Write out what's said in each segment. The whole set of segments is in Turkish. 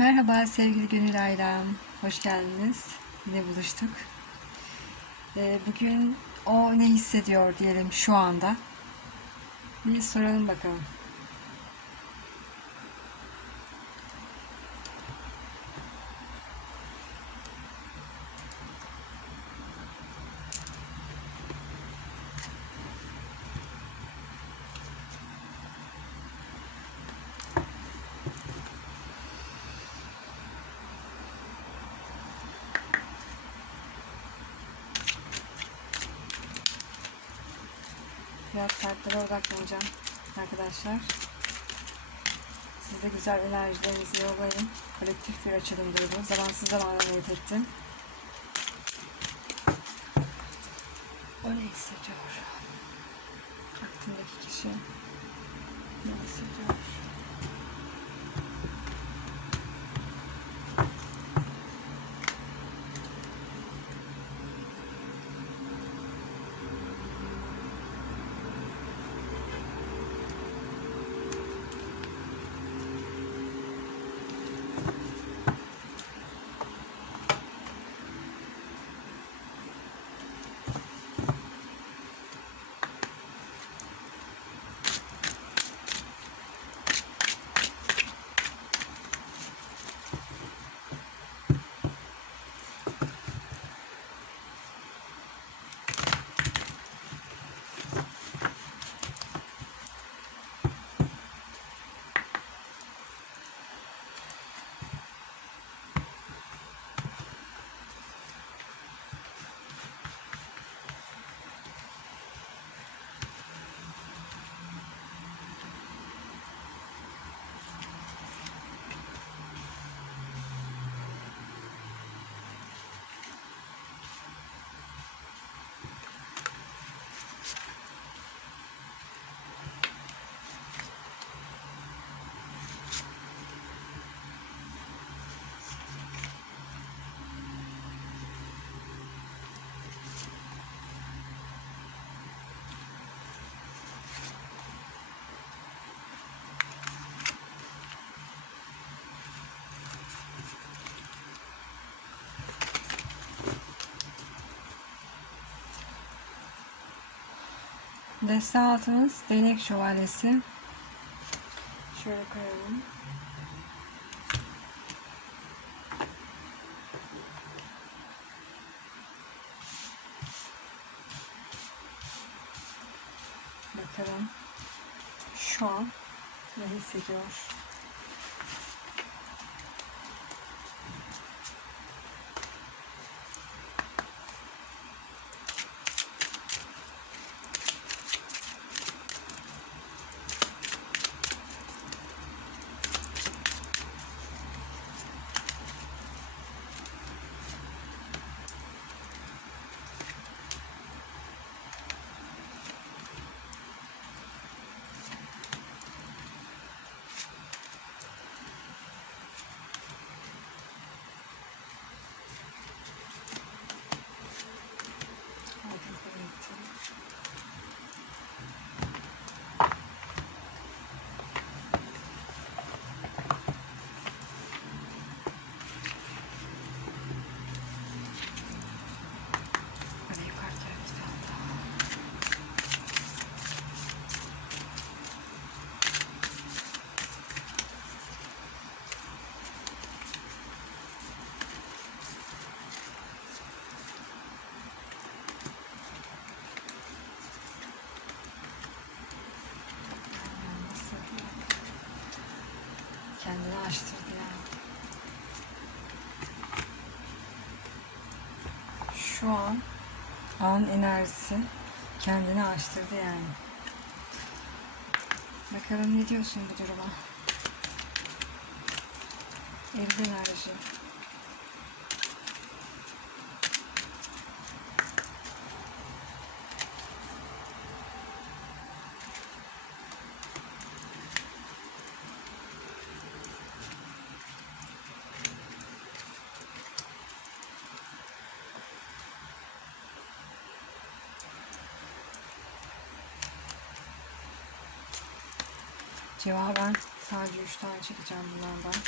Merhaba sevgili Gönül Ailem. Hoş geldiniz. Yine buluştuk. Ee, bugün o ne hissediyor diyelim şu anda. Bir soralım bakalım. Biraz kartlara odaklanacağım arkadaşlar. Siz güzel enerjilerinizi yollayın. Kolektif bir açılımdır bu. Zamansız zamana niyet ettim. O ne hissediyor? Aklımdaki kişi ne hissediyor? Deste altımız değnek şövalyesi. Şöyle koyalım. Bakalım şu an ne hissediyor? Aldım kolektörü. Hadi yukarı tarafta. Nasıl? Kendini açtırdı ya. Şu an an enerjisi kendini açtırdı yani. Bakalım ne diyorsun bu duruma? Eril enerji. Cevaben sadece 3 tane çekeceğim bunlardan.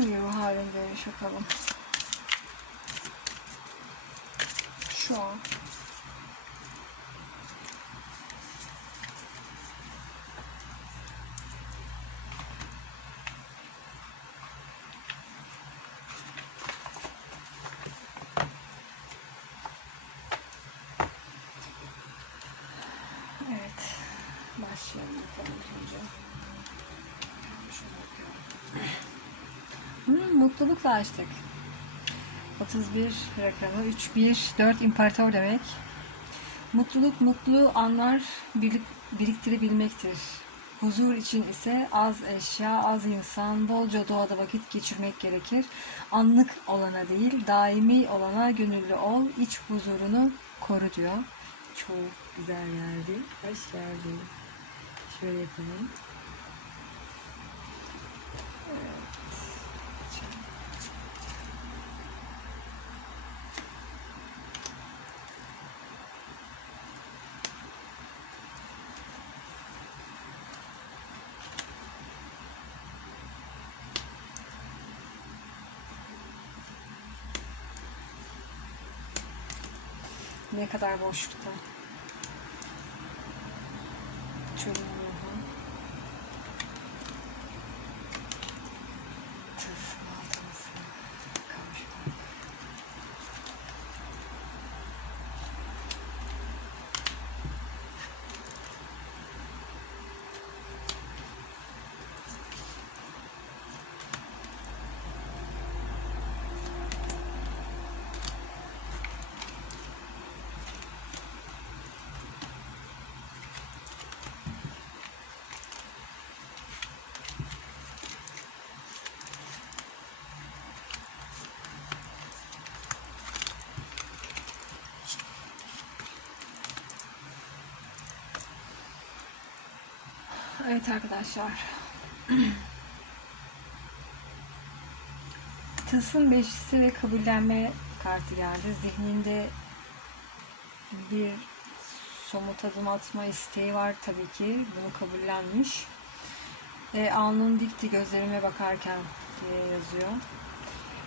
Hangi ruh halindeymiş bakalım. Şu an. Evet. Başlayalım bakalım önce. Şunu okuyorum. Hmm, mutlulukla açtık. 31 rakamı 3 1 4 imparator demek. Mutluluk mutlu anlar birlik, biriktirebilmektir. Huzur için ise az eşya, az insan, bolca doğada vakit geçirmek gerekir. Anlık olana değil, daimi olana gönüllü ol, iç huzurunu koru diyor. Çok güzel geldi. Hoş geldin. Şöyle yapalım. Ne kadar boşlukta. Çölün ruhu. Tılsım altımızı kavuşmak. Evet arkadaşlar. Tılsım beşisi ve kabullenme kartı geldi. Zihninde bir somut adım atma isteği var tabii ki. Bunu kabullenmiş. E, alnın dikti gözlerime bakarken diye yazıyor.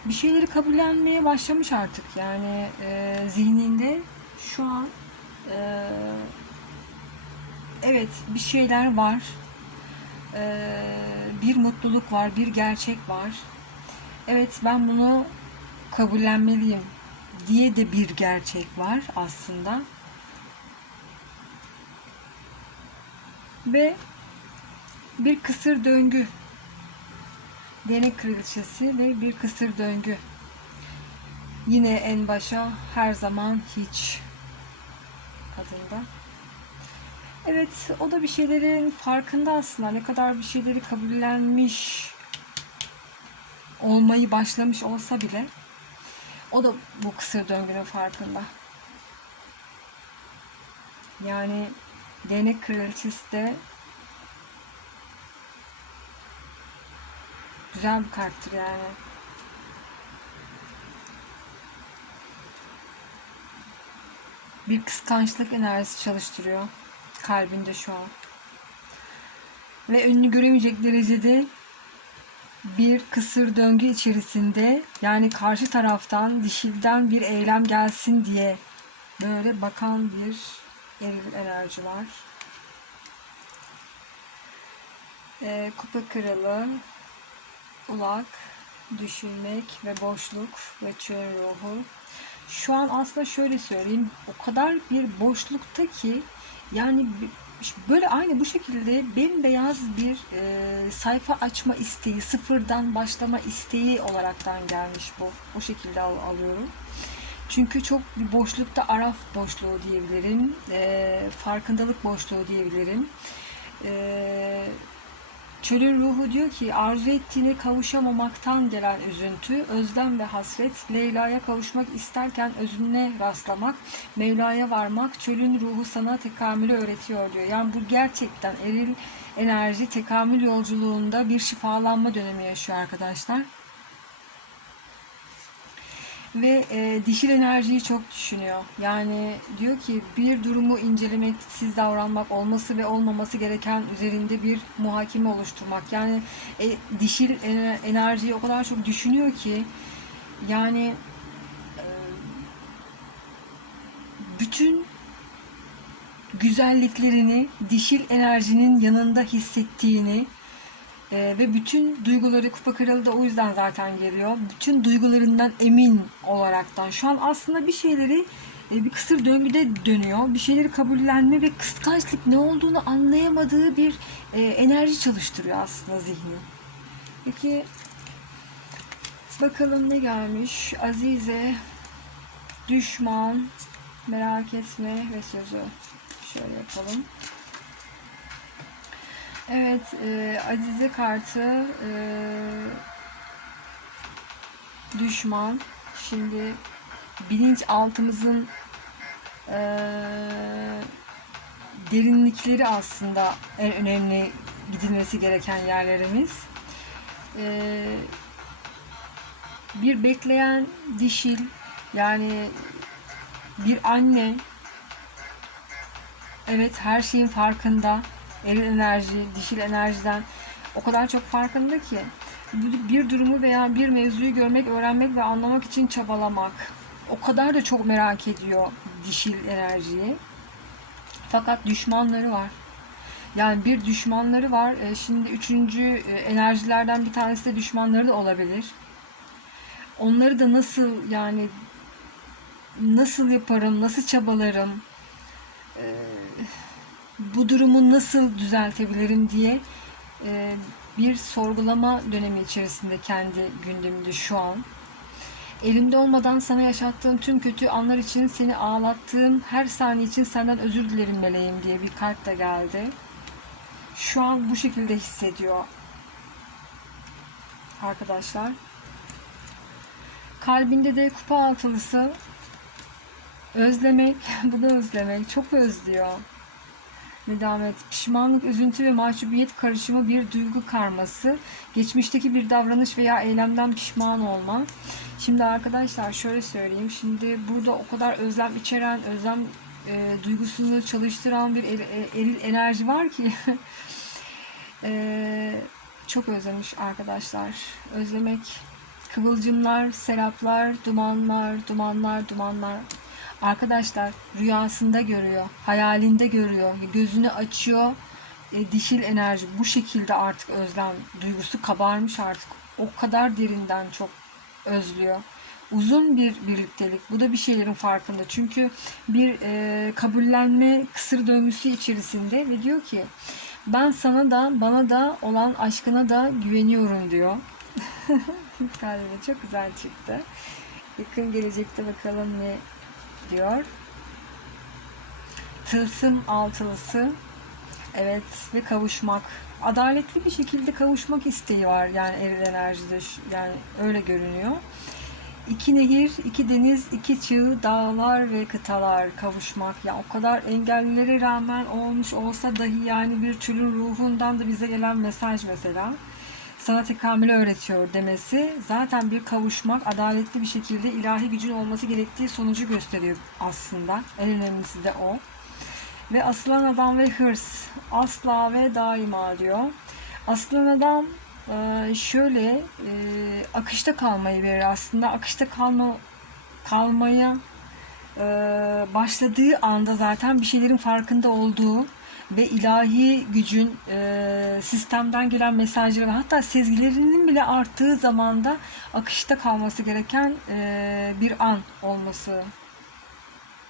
Bir şeyleri kabullenmeye başlamış artık. Yani e, zihninde şu an e, evet bir şeyler var. Ee, bir mutluluk var, bir gerçek var. Evet ben bunu kabullenmeliyim diye de bir gerçek var aslında. Ve bir kısır döngü. Denek kraliçesi ve bir kısır döngü. Yine en başa her zaman hiç adında. Evet, o da bir şeylerin farkında aslında. Ne kadar bir şeyleri kabullenmiş olmayı başlamış olsa bile o da bu kısır döngünün farkında. Yani değnek kraliçesi de güzel bir karttır yani. Bir kıskançlık enerjisi çalıştırıyor kalbinde şu an. Ve önünü göremeyecek derecede bir kısır döngü içerisinde yani karşı taraftan dişilden bir eylem gelsin diye böyle bakan bir eril enerji var. Ee, kupa kralı, ulak, düşünmek ve boşluk ve çöl ruhu. Şu an aslında şöyle söyleyeyim. O kadar bir boşlukta ki yani böyle aynı bu şekilde bembeyaz bir e, sayfa açma isteği, sıfırdan başlama isteği olaraktan gelmiş bu. O şekilde al, alıyorum. Çünkü çok bir boşlukta araf boşluğu diyebilirim. E, farkındalık boşluğu diyebilirim. E, Çölün ruhu diyor ki arzu ettiğine kavuşamamaktan gelen üzüntü, özlem ve hasret, Leyla'ya kavuşmak isterken özüne rastlamak, Mevla'ya varmak, çölün ruhu sana tekamülü öğretiyor diyor. Yani bu gerçekten eril enerji tekamül yolculuğunda bir şifalanma dönemi yaşıyor arkadaşlar. Ve e, dişil enerjiyi çok düşünüyor. Yani diyor ki bir durumu incelemek, siz davranmak, olması ve olmaması gereken üzerinde bir muhakeme oluşturmak. Yani e, dişil e, enerjiyi o kadar çok düşünüyor ki yani e, bütün güzelliklerini dişil enerjinin yanında hissettiğini e, ve bütün duyguları Kupa Kralı da o yüzden zaten geliyor. Bütün duygularından emin olaraktan. Şu an aslında bir şeyleri e, bir kısır döngüde dönüyor. Bir şeyleri kabullenme ve kıskançlık ne olduğunu anlayamadığı bir e, enerji çalıştırıyor aslında zihni. Peki bakalım ne gelmiş? Azize, düşman, merak etme ve sözü. Şöyle yapalım. Evet, e, Azize kartı e, düşman. Şimdi bilinçaltımızın e, derinlikleri aslında en önemli gidilmesi gereken yerlerimiz. E, bir bekleyen dişil yani bir anne evet her şeyin farkında eril enerji, dişil enerjiden o kadar çok farkında ki bir durumu veya bir mevzuyu görmek, öğrenmek ve anlamak için çabalamak. O kadar da çok merak ediyor dişil enerjiyi. Fakat düşmanları var. Yani bir düşmanları var. E, Şimdi üçüncü e, enerjilerden bir tanesi de düşmanları da olabilir. Onları da nasıl yani nasıl yaparım, nasıl çabalarım, e, bu durumu nasıl düzeltebilirim diye e, bir sorgulama dönemi içerisinde kendi gündemimde şu an. Elimde olmadan sana yaşattığım tüm kötü anlar için seni ağlattığım her saniye için senden özür dilerim meleğim diye bir kart da geldi. Şu an bu şekilde hissediyor arkadaşlar. Kalbinde de kupa altılısı özlemek, bu da özlemek. Çok özlüyor. Nedamet, pişmanlık, üzüntü ve mahcubiyet karışımı bir duygu karması. Geçmişteki bir davranış veya eylemden pişman olma. Şimdi arkadaşlar şöyle söyleyeyim. Şimdi burada o kadar özlem içeren, özlem e, duygusunu çalıştıran bir el, e, eril enerji var ki. e, çok özlemiş arkadaşlar. Özlemek, kıvılcımlar, seraplar, dumanlar, dumanlar, dumanlar. Arkadaşlar rüyasında görüyor, hayalinde görüyor, gözünü açıyor. E, dişil enerji bu şekilde artık özlem duygusu kabarmış artık. O kadar derinden çok özlüyor. Uzun bir birliktelik. Bu da bir şeylerin farkında. Çünkü bir e, kabullenme kısır döngüsü içerisinde ve diyor ki ben sana da bana da olan aşkına da güveniyorum diyor. Kalbime çok güzel çıktı. Yakın gelecekte bakalım ne diyor. Tılsım altılısı. Evet ve kavuşmak. Adaletli bir şekilde kavuşmak isteği var yani eril enerjide yani öyle görünüyor. İki nehir, iki deniz, iki çığ, dağlar ve kıtalar kavuşmak. Ya o kadar engellilere rağmen olmuş olsa dahi yani bir çölün ruhundan da bize gelen mesaj mesela sana tekamülü öğretiyor demesi zaten bir kavuşmak, adaletli bir şekilde ilahi gücün olması gerektiği sonucu gösteriyor aslında. En önemlisi de o. Ve aslan adam ve hırs, asla ve daima diyor. Aslan adam e, şöyle e, akışta kalmayı verir aslında. Akışta kalma kalmaya e, başladığı anda zaten bir şeylerin farkında olduğu ve ilahi gücün e, sistemden gelen mesajları ve hatta sezgilerinin bile arttığı zamanda akışta kalması gereken e, bir an olması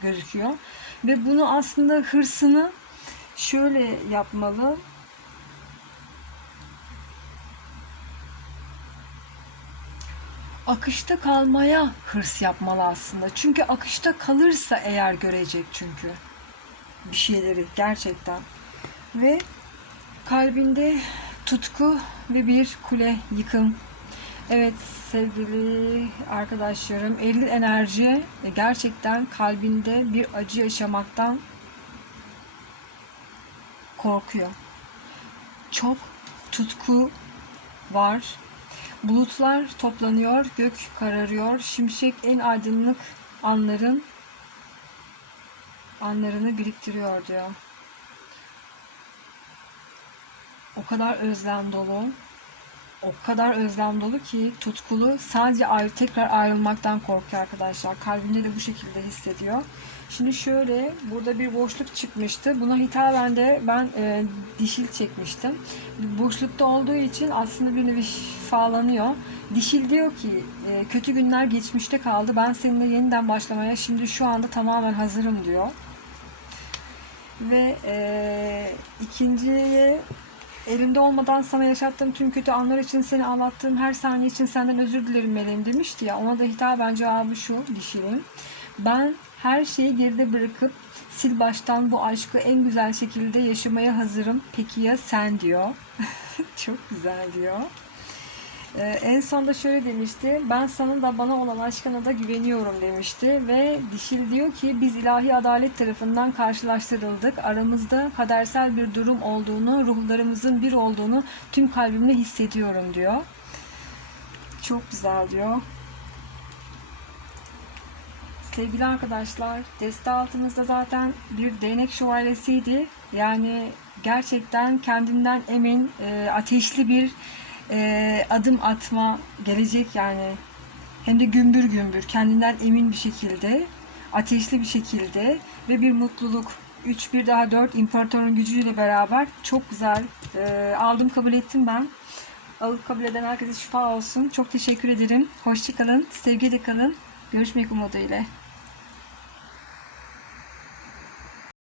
gözüküyor. Ve bunu aslında hırsını şöyle yapmalı. Akışta kalmaya hırs yapmalı aslında. Çünkü akışta kalırsa eğer görecek çünkü bir şeyleri gerçekten. Ve kalbinde tutku ve bir kule yıkım. Evet sevgili arkadaşlarım eril enerji gerçekten kalbinde bir acı yaşamaktan korkuyor. Çok tutku var. Bulutlar toplanıyor, gök kararıyor. Şimşek en aydınlık anların anlarını biriktiriyor diyor. O kadar özlem dolu. O kadar özlem dolu ki tutkulu sadece ayrı, tekrar ayrılmaktan korkuyor arkadaşlar. Kalbinde de bu şekilde hissediyor. Şimdi şöyle burada bir boşluk çıkmıştı. Buna hitaben de ben e, dişil çekmiştim. Boşlukta olduğu için aslında bir nevi şifalanıyor. Dişil diyor ki e, kötü günler geçmişte kaldı. Ben seninle yeniden başlamaya şimdi şu anda tamamen hazırım diyor. Ve e, ikinciye elimde olmadan sana yaşattığım tüm kötü anlar için seni ağlattığım her saniye için senden özür dilerim meleğim demişti ya. Ona da hitaben cevabı şu dişilim. Ben her şeyi geride bırakıp sil baştan bu aşkı en güzel şekilde yaşamaya hazırım. Peki ya sen diyor. Çok güzel diyor. Ee, en sonda şöyle demişti. Ben sana da bana olan aşkına da güveniyorum demişti. Ve Dişil diyor ki biz ilahi adalet tarafından karşılaştırıldık. Aramızda kadersel bir durum olduğunu, ruhlarımızın bir olduğunu tüm kalbimle hissediyorum diyor. Çok güzel diyor. Sevgili arkadaşlar, deste altımızda zaten bir değnek şövalyesiydi. Yani gerçekten kendinden emin, e, ateşli bir e, adım atma gelecek yani. Hem de gümbür gümbür, kendinden emin bir şekilde, ateşli bir şekilde ve bir mutluluk. 3 bir daha 4 imparatorun gücüyle beraber çok güzel e, aldım kabul ettim ben. Alıp kabul eden herkese şifa olsun. Çok teşekkür ederim. Hoşçakalın. Sevgiyle kalın. Görüşmek umuduyla.